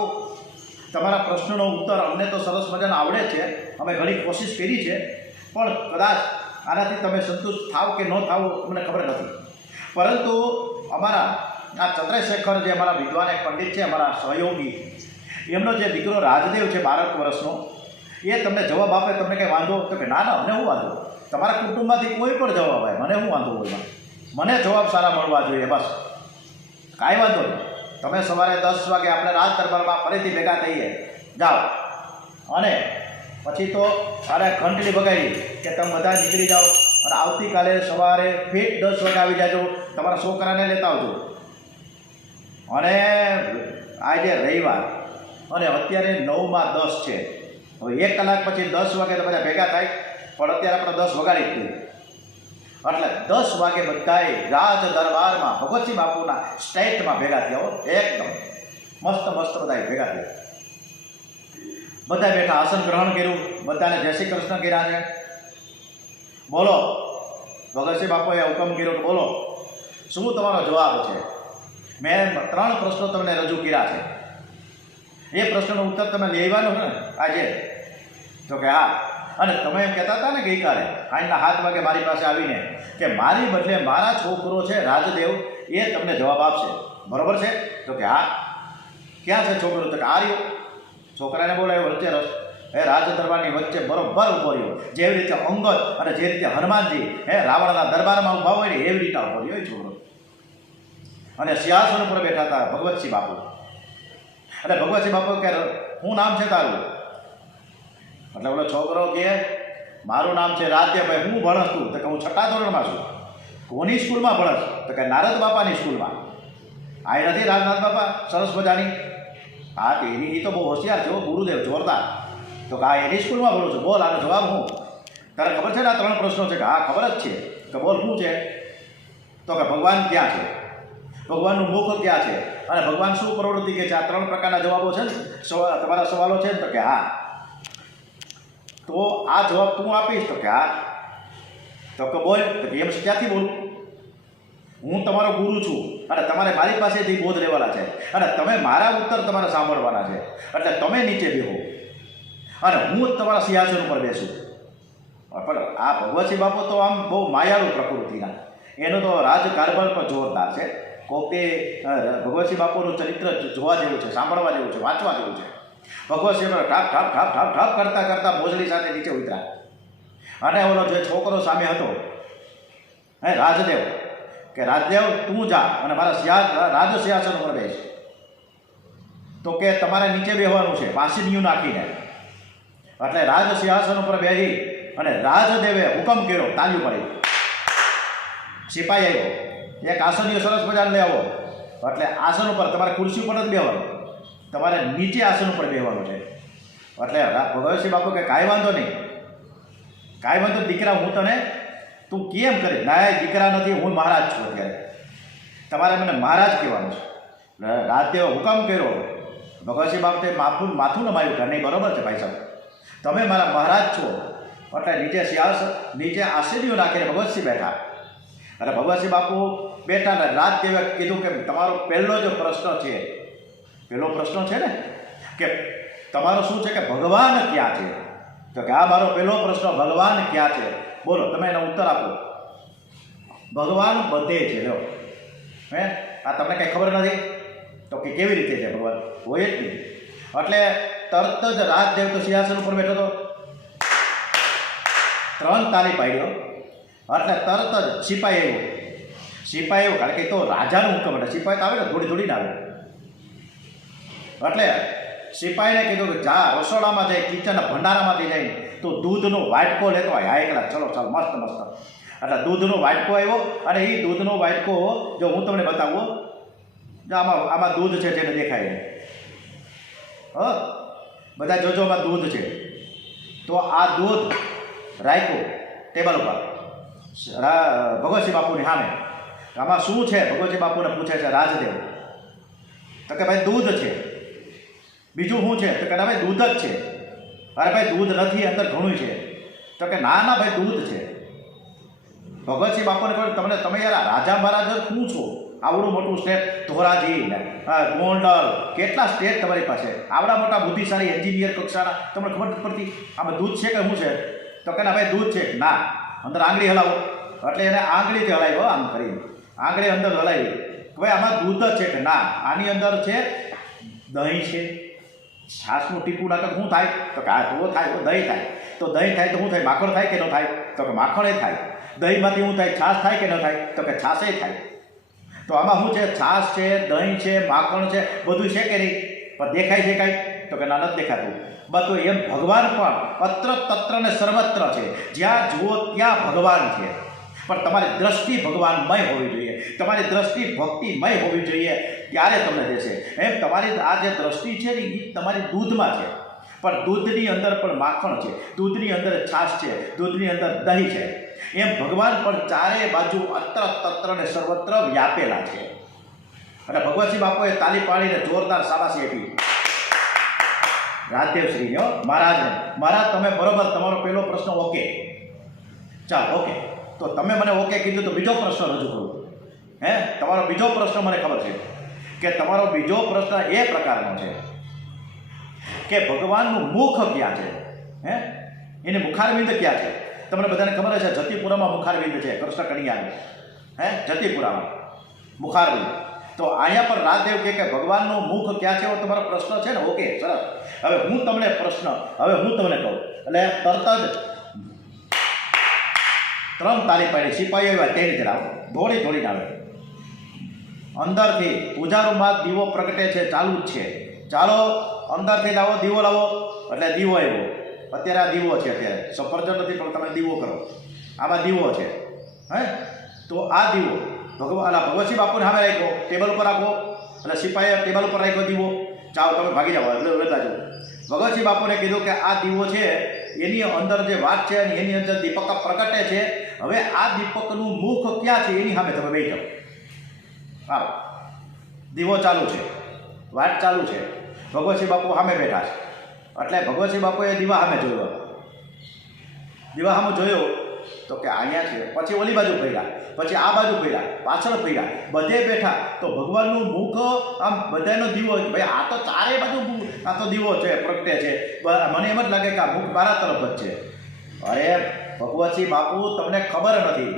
તમારા પ્રશ્નનો ઉત્તર અમને તો સરસ મજાનો આવડે છે, અમે ઘણી કોશિશ કરી છે, પણ કદાચ આનાથી તમે સંતુષ્ટ થાવ કે ન થાવ મને ખબર નથી. પરંતુ અમારા આ ચંદ્રશેખર જે અમારા વિદ્વાન એક પંડિત છે, અમારા સહયોગી, એમનો જે દીકરો રાજદેવ છે 12 વર્ષનો, એ તમને જવાબ આપે, તમને કંઈ વાંધો? તો કે ના મને શું વાંધો, તમારા કુટુંબમાંથી કોઈ પણ જવાબ આવે, મને શું વાંધો હોય, મને જવાબ સારા મળવા જોઈએ, બસ કાંઈ વાંધો નહીં. તમે સવારે 10 વાગે આપણે રાજ દરબારમાં ફરીથી ભેગા થઈએ, જાઓ. અને પછી તો સારા ઘંટડી બગાડી કે તમે બધા નીકળી જાઓ, અને આવતીકાલે સવારે ફીટ 10 વાગે આવી જાજો, તમારા છોકરાને લેતા આવજો. અને આજે રવિવાર, અને અત્યારે 9:10 છે. હવે 1 કલાક પછી 10 વાગે તો બધા ભેગા થાય, પણ અત્યારે આપણે 10 વગાડી જ દઈએ. એટલે 10 વાગે બધાએ રાજ દરબારમાં ભગવતસિંહ બાપુના સ્ટેટમાં ભેગા થયા. એકદમ મસ્ત બધા ભેગા થયા. બધા બેઠા, આસન ગ્રહણ કર્યું, બધાને જય શ્રી કૃષ્ણ કર્યા છે. બોલો, ભગવતસિંહ બાપુએ હુકમ કર્યો કે બોલો શું તમારો જવાબ છે. મેં 3 પ્રશ્નો તમને રજૂ કર્યા છે, એ પ્રશ્નનો ઉત્તર તમે લેવાનો ને આજે? તો કે હા. અને તમે એમ કહેતા હતા ને ગઈકાલે સાંજના 7 વાગે મારી પાસે આવીને કે મારી બદલે મારા છોકરો છે રાજદેવ, એ તમને જવાબ આપશે, બરાબર છે? તો કે હા. ક્યાં છે છોકરો? તો કે આ રહ્યો. છોકરાને બોલાવ્યો વચ્ચે રાજ દરબારની વચ્ચે બરોબર ઊભો રહ્યો, જેવી રીતે અંગદ અને જે રીતે હનુમાનજી રાવણના દરબારમાં ઊભા હોય ને એવી રીતે ઊભો રહ્યો એ છોકરો. અને સિંહાસન ઉપર બેઠા હતા ભગવતસિંહ બાપુ. અને ભગવતસિંહ બાપુ કે શું નામ છે તારું? એટલે ઓલો છોકરો કે મારું નામ છે રાજદેવભાઈ. હું ભણસ તું? તો કે હું 6ઠા ધોરણમાં છું. કોની સ્કૂલમાં ભણસ? તો કે નારદ બાપાની સ્કૂલમાં. આ નથી રાજનાથ બાપા સરસ મજાની? હા તો એ તો બહુ હોશિયાર છે, ગુરુદેવ જોરદાર. તો કે હા એની સ્કૂલમાં ભણું છું. બોલ આનો જવાબ હું? તારે ખબર છે ને આ 3 પ્રશ્નો છે? કે હા ખબર જ છે. કે બોલ શું છે? તો કે ભગવાન ક્યાં છે, ભગવાનનું મુખ ક્યાં છે, અને ભગવાન શું પ્રવૃત્તિ કે છે? આ 3 પ્રકારના જવાબો છે ને તમારા સવાલો છે ને? તો કે હા. તો આ જવાબ તું આપીશ? તો કે હા. તો કે બોલ. તો કે એમ ક્યાંથી બોલું? હું તમારો ગુરુ છું અને તમારે મારી પાસેથી બોધ લેવાના છે અને તમે મારા ઉત્તર તમારે સાંભળવાના છે. એટલે તમે નીચે બેહો અને હું જ તમારા સિંહાસન ઉપર બેસું. પણ આ ભગવતસિંહ બાપુ તો આમ બહુ માયાળુ પ્રકૃતિના, એનો તો રાજકારભાર પણ જોરદાર છે. કોકે ભગવતસિંહ બાપુનું ચરિત્ર જોવા જેવું છે, સાંભળવા જેવું છે, વાંચવા જેવું છે. ભગવતસિંહ ઠાપ ઠાપ ઠાપ ઠાપ ઠાપ કરતાં કરતાં મોજડી સાથે નીચે ઉતર્યા અને ઓલો જે છોકરો સામે હતો રાજદેવ, કે રાજદેવ તું જા અને મારા રાજ સિંહાસન ઉપર બેસ. તો કે તમારે નીચે બેસવાનું છે પાસીનિયું નાખીને. એટલે રાજ સિંહાસન ઉપર બેસી અને રાજદેવે હુકમ કર્યો, તાલીઓ પડી. સિપાહી આવ્યો, એક આસનીય સરસ મજાને લઈ આવો. એટલે આસન ઉપર, તમારે ખુરશી ઉપર નથી બેસવાનું, તમારે નીચે આસન ઉપર બેસવાનું છે. એટલે ભગવતસિંહ બાપુ કે કાંઈ વાંધો નહીં, કાંઈ વાંધો દીકરા, હું તને તું કેમ કરે? ના, દીકરા નથી, હું મહારાજ છું. અત્યારે તમારે મને મહારાજ કહેવાનું છે. રાજદેવે હુકમ કર્યો. ભગવતસિંહ બાપુએ માથું નમાયું કે નહીં, બરોબર છે ભાઈ સાહેબ, તમે મારા મહારાજ છો. એટલે નીચે આસનીઓ નાખીને ભગવતસિંહ બેઠા. અને ભગવતસિંહ બાપુ બેઠા ને રાજદેવે કીધું કે તમારો પહેલો જ પ્રશ્ન છે, પહેલો પ્રશ્ન છે ને કે તમારો શું છે કે ભગવાન ક્યાં છે? તો કે આ મારો પહેલો પ્રશ્ન, ભગવાન ક્યાં છે? બોલો, તમે એનો ઉત્તર આપો. ભગવાન બધે છે. લો, આ તમને કંઈ ખબર નથી? તો કે કેવી રીતે છે ભગવાન? હોય જ નહીં. એટલે તરત જ રાજદેવ તો સિંહાસન ઉપર બેઠો હતો, 3 તાળી પાડ્યો. એટલે તરત જ સિપાહી આવ્યો, કારણ કે તો રાજાનું હુકમ, એટલે સિપાહી તો આવે ને, થોડી આવે. એટલે સિપાહીને કીધું કે જા રસોડામાં જાય, કિચનના ભંડારામાંથી જઈને તો દૂધનો વાટકો લેતો હોય. હા, એકલા, ચલો ચાલો, મસ્ત મસ્ત. એટલે દૂધનો વાટકો આવ્યો અને એ દૂધનો વાટકો જો હું તમને બતાવું, જો આમાં દૂધ છે, જેને દેખાય બધા જોજો, આમાં દૂધ છે. તો આ દૂધ રાખ્યું ટેબલ ઉપર ભગવતસિંહ બાપુની સામે. આમાં શું છે? ભગવતસિંહ બાપુને પૂછે છે રાજદેવ. તો કે ભાઈ દૂધ છે. બીજું શું છે? તો કે ના ભાઈ દૂધ જ છે. અરે ભાઈ દૂધ નથી, અંદર ઘણું છે. તો કે ના ના ભાઈ દૂધ છે. ભગવતસિંહ બાપુને કહ્યું તમે યાર રાજા મહારાજ શું છો? આવડું મોટું સ્ટેટ, ધોરાજી, ગોંડલ, કેટલા સ્ટેટ તમારી પાસે, આવડા મોટા બુદ્ધિશાળી એન્જિનિયર કક્ષાના, તમને ખબર નથી પડતી આમાં દૂધ છે કે શું છે? તો કે ના ભાઈ દૂધ છે. ના, અંદર આંગળી હલાવો. એટલે એને આંગળીથી હલાવ્યો, આમ કરીને આંગળી અંદર હલાવી. ભાઈ આમાં દૂધ જ છે? કે ના, આની અંદર છે દહીં છે. છાશનું ટીપું નાખે શું થાય? તો કે હા, તો થાય, દહીં થાય. તો દહીં થાય તો શું થાય? માખણ થાય કે ન થાય? તો કે માખણ થાય. દહીંમાંથી શું થાય? છાશ થાય કે ન થાય? તો કે છાશે થાય. તો આમાં શું છે? છાશ છે, દહીં છે, માખણ છે, બધું છે કે નહીં? પણ દેખાય છે કાંઈ? તો કે ના, નથી દેખાતું. બધું એમ ભગવાન પણ અત્ર તત્ર ને સર્વત્ર છે. જ્યાં જુઓ ત્યાં ભગવાન છે. પણ તમારી દ્રષ્ટિ ભગવાનમય હોવી જોઈએ, તમારી દ્રષ્ટિ ભક્તિમય હોવી જોઈએ, ત્યારે તમને દેશે. એમ તમારી આ જે દ્રષ્ટિ છે ને એ તમારી દૂધમાં છે, પણ દૂધની અંદર પણ માખણ છે, દૂધની અંદર છાશ છે, દૂધની અંદર દહીં છે. એમ ભગવાન પણ ચારે બાજુ અત્ર તત્ર ને સર્વત્ર વ્યાપેલા છે. અને ભગવતસિંહ બાપુએ તાલી પાડીને જોરદાર શાબાશી આપી રાજદેવશ્રીને. મહારાજને, મહારાજ તમે બરોબર, તમારો પહેલો પ્રશ્ન ઓકે, ચાલ ઓકે. તો તમે મને ઓકે કીધું, તો બીજો પ્રશ્ન રજૂ કરું. તમારો બીજો પ્રશ્ન મને ખબર છે કે તમારો બીજો પ્રશ્ન એ પ્રકારનો છે કે ભગવાનનું મુખ ક્યાં છે? એને મુખારવિંદ ક્યાં છે? તમને બધાને ખબર છે જતીપુરામાં મુખારવિંદ છે, કૃષ્ણ કનૈયાનું. જતીપુરામાં મુખારવિંદ. તો અહીંયા પર રાજદેવ કે ભગવાનનું મુખ ક્યાં છે? એવો તમારો પ્રશ્ન છે ને? ઓકે, સરસ. હવે હું તમને કહું, એટલે તરત જ 3 તાળી પાડી. સિપાહીઓ એવા તેની તરફ દોડીને આવે. અંદરથી પૂજારૂમાં દીવો પ્રગટે છે, ચાલુ જ છે. ચાલો અંદરથી લાવો, દીવો લાવો. એટલે દીવો આવ્યો. અત્યારે આ દીવો છે, અત્યારે સફરજન નથી પણ તમે દીવો કરો. આમાં દીવો છે. તો આ દીવો ભગવતસિંહ બાપુને સામે રાખ્યો, ટેબલ ઉપર રાખો. એટલે સિપાહીએ ટેબલ ઉપર રાખ્યો દીવો. ચાલો તમે ભાગી જાઓ, એટલે વેલા જાઓ. ભગવતસિંહ બાપુને કીધું કે આ દીવો છે, એની અંદર જે વાત છે એની અંદર દીપક પ્રગટે છે હવે આ દીપકનું મુખ ક્યાં છે એની સામે તમે બેસી જાઓ. આવો, દીવો ચાલુ છે, વાટ ચાલુ છે, ભગવતસિંહ બાપુ સામે બેઠા છે. એટલે ભગવતસિંહ બાપુએ દીવા સામે જોયો, દીવા સામે જોયો તો કે અહીંયા છે. પછી ઓલી બાજુ ફર્યા, પછી આ બાજુ ફર્યા, પાછળ ફર્યા, બધે બેઠા તો ભગવાનનું મુખ આમ બધાનો દીવો. ભાઈ આ તો ચારે બાજુ આ તો દીવો છે, પ્રગટે છે. મને એમ જ લાગે કે આ મુખ મારા તરફ જ છે. અરે ભગવતસિંહ બાપુ, તમને ખબર નથી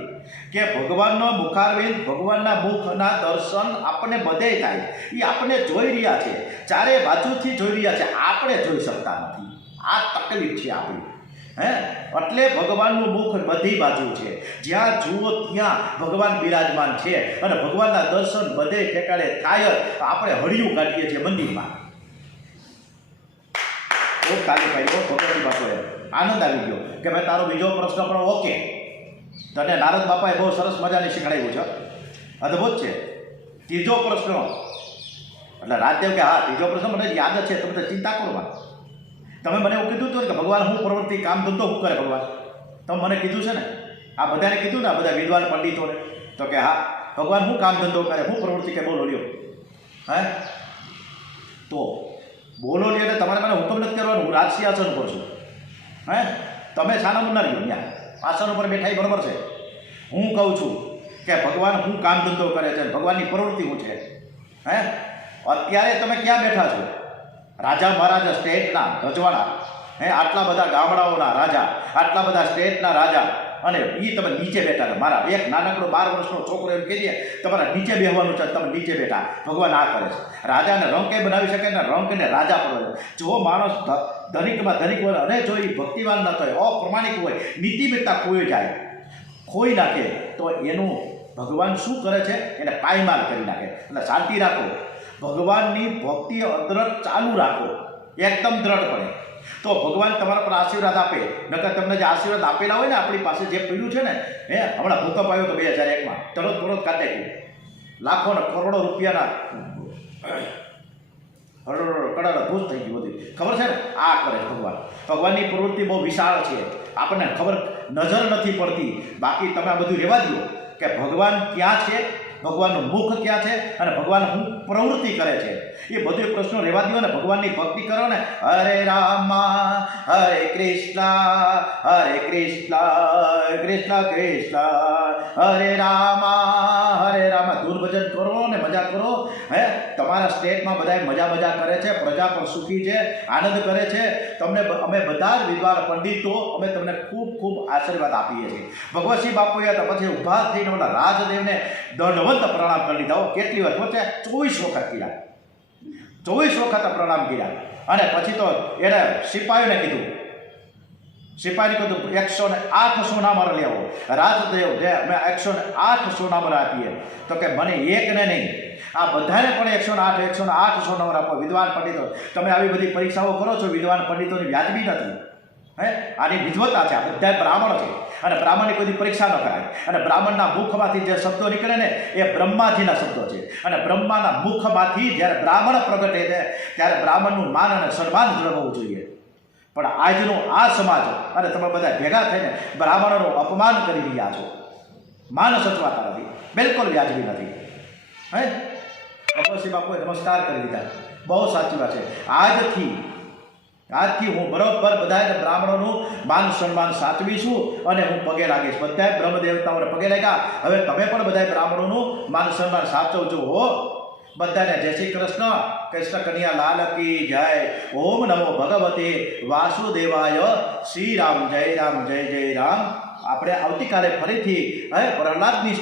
કે ભગવાનનો મુખારવિંદ, ભગવાનના મુખના દર્શન આપણને બધે થાય. એ આપણને જોઈ રહ્યા છે, ચારે બાજુથી જોઈ રહ્યા છે, આપણે જોઈ શકતા નથી. આ તકલીફ છે આપણી. એટલે ભગવાનનું મુખ બધી બાજુ છે, જ્યાં જુઓ ત્યાં ભગવાન બિરાજમાન છે અને ભગવાનના દર્શન બધે ઠેકાણે થાય. આપણે હળિયું કાઢીએ છીએ મંદિરમાં. ખૂબ તાલી પાડ્યો ભગવતસિંહ બાપુએ. આનંદ આવી ગયો કે ભાઈ તારો બીજો પ્રશ્ન પણ ઓકે. તને નારદ બાપાએ બહુ સરસ મજાની શીખડાવ્યું છે, અદ્ભુત છે. ત્રીજો પ્રશ્ન એટલે રાજદેવ કે હા ત્રીજો પ્રશ્ન મને યાદ જ છે, તમે તો ચિંતા કરો માં. તમે મને એવું કીધું હતું ને કે ભગવાન શું પ્રવૃત્તિ કામ ધંધો શું કરે ભગવાન, તમે મને કીધું છે ને, આ બધાને કીધું ને, આ બધા વિદ્વાન પંડિતોને, તો કે હા ભગવાન શું કામ ધંધો કરે, શું પ્રવૃત્તિ કે બોલો લ્યો. તો બોલો લ્યો એટલે તમારે મને હુકમ નથી કરવાનો, હું રાજસિંહાસન પર છું. તમે છાના મુન્ના રહ્યો ત્યાં આસન ઉપર બેઠા, બરાબર છે. હું કહું છું કે ભગવાન શું કામ ધંધો કરે છે, ભગવાનની પ્રવૃત્તિ શું છે. અત્યારે તમે ક્યાં બેઠા છો? રાજા મહારાજા સ્ટેટના રજવાડા, આટલા બધા ગામડાઓના રાજા, આટલા બધા સ્ટેટના રાજા, અને એ તમે નીચે બેઠા હતા. મારા એક નાનકડો 12 વર્ષનો છોકરો એમ કહીએ તમારા નીચે બેસવાનું છે, તમે નીચે બેઠા. ભગવાન આ કરે છે. રાજાને રંકે બનાવી શકે ને રંકને રાજા પડે. જો માણસ ધનિકમાં ધનિક હોય અને જો એ ભક્તિવાન ન હોય, અપ્રમાણિક હોય, નીતિમત્તા ખોઈ જાય, ખોઈ નાખે, તો એનું ભગવાન શું કરે છે? એને પાયમાલ કરી નાખે. એટલે શાંતિ રાખો, ભગવાનની ભક્તિ અદ્રઢ ચાલુ રાખો, એકદમ દ્રઢપણે, તો ભગવાન તમારા પર આશીર્વાદ આપે. નકર તમને જે આશીર્વાદ આપેલા હોય ને, આપણી પાસે જે પડ્યું છે ને, હમણાં ભૂકંપ આવ્યો તો 2001માં, તરત કાઢે ગયું, લાખો ને કરોડો રૂપિયાના કરોડો ભૂજ થઈ ગયું બધું. ખબર છે ને, આ કરે ભગવાન. ભગવાનની પ્રવૃત્તિ બહુ વિશાળ છે, આપણને ખબર નજર નથી પડતી. બાકી તમે આ બધું રહેવા દો કે ભગવાન ક્યાં છે, ભગવાનનું મુખ ક્યાં છે અને ભગવાન શું પ્રવૃત્તિ કરે છે, એ બધું પ્રશ્નો રહેવા દો ને ભગવાનની ભક્તિ કરો ને. હરે રામ હરે કૃષ્ણ કૃષ્ણ કૃષ્ણ હરે રામ ધૂન ભજન કરો ને મજા કરો. તમારા સ્ટેટમાં બધા મજા કરે છે, પ્રજા પણ સુખી છે, આનંદ કરે છે. તમને અમે બધા જ વિદ્વાન પંડિતો અમે તમને ખૂબ ખૂબ આશીર્વાદ આપીએ છીએ. ભગવતસિંહ બાપુએ તો પછી ઊભા થઈને ઓલા રાજદેવને દંડવંત પ્રણામ કરી લીધા. કેટલી વાર વચ્ચે 24 વખત કર્યા, 24 વખત પ્રણામ કર્યા. અને પછી તો એને સિપાહીને કીધું, 108 સોનામર લેવો. રાજદેવ જે અમે 108 સોનામર આપીએ, તો કે મને એકને નહીં, આ બધાને પણ 108 સોનામર આપો. વિદ્વાન પંડિતો, તમે આવી બધી પરીક્ષાઓ કરો છો, વિદ્વાન પંડિતોની વ્યાજબી નથી. આની વિદ્વતા છે. આ બધા બ્રાહ્મણ છે અને બ્રાહ્મણની કોઈ પરીક્ષા ન કરાય. અને બ્રાહ્મણના મુખમાંથી જે શબ્દો નીકળે ને, એ બ્રહ્માજીના શબ્દો છે. અને બ્રહ્માના મુખમાંથી જ્યારે બ્રાહ્મણ પ્રગટે છે, ત્યારે બ્રાહ્મણનું માન અને સન્માન જળવવું જોઈએ. પણ આજનો આ સમાજ અને તમે બધા ભેગા થઈને બ્રાહ્મણોનું અપમાન કરી રહ્યા છો. માન સચવાતા નથી, બિલકુલ વ્યાજબી નથી. ભગવતસિંહ બાપુએ નમસ્કાર કરી દીધા. બહુ સાચી વાત છે. આજથી હું બરોબર બધા બ્રાહ્મણોનું માન સન્માન સાચવીશું અને હું પગે લાગીશ. બધા બ્રહ્મ દેવતાઓને પગે લાગ્યા. હવે તમે પણ બધા બ્રાહ્મણોનું માન સન્માન સાચવજો હો. બધાને જય શ્રી કૃષ્ણ. કૃષ્ણ કન્યા લાલ કી જય. ઓમ નમો ભગવતે વાસુદેવાય. શ્રી રામ જય રામ જય જય રામ. આપણે આવતીકાલે ફરીથી પ્રહલાદની